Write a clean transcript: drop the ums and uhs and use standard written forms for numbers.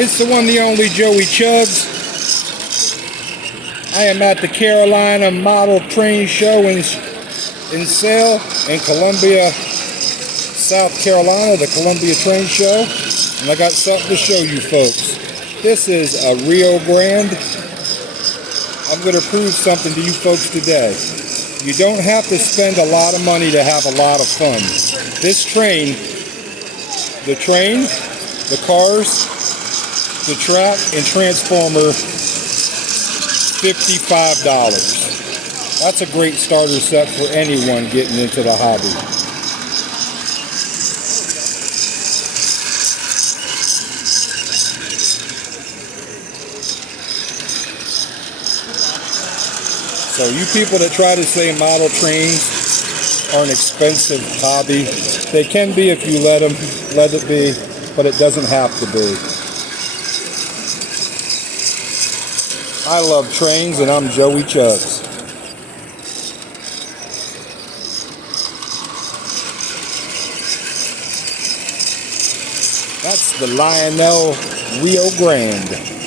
It's the one, the only Joey Chugs. I am at the Carolina Model Train Show in sale in Columbia, South Carolina, the Columbia Train Show. And I got something to show you folks. This is a Rio Grande. I'm going to prove something to you folks today. You don't have to spend a lot of money to have a lot of fun. This train, the cars, the track, and transformer, $55. That's a great starter set for anyone getting into the hobby. So you people that try to say model trains are an expensive hobby, they can be if you let it be, but it doesn't have to be. I love trains, and I'm Joey Chugs. That's the Lionel Rio Grande.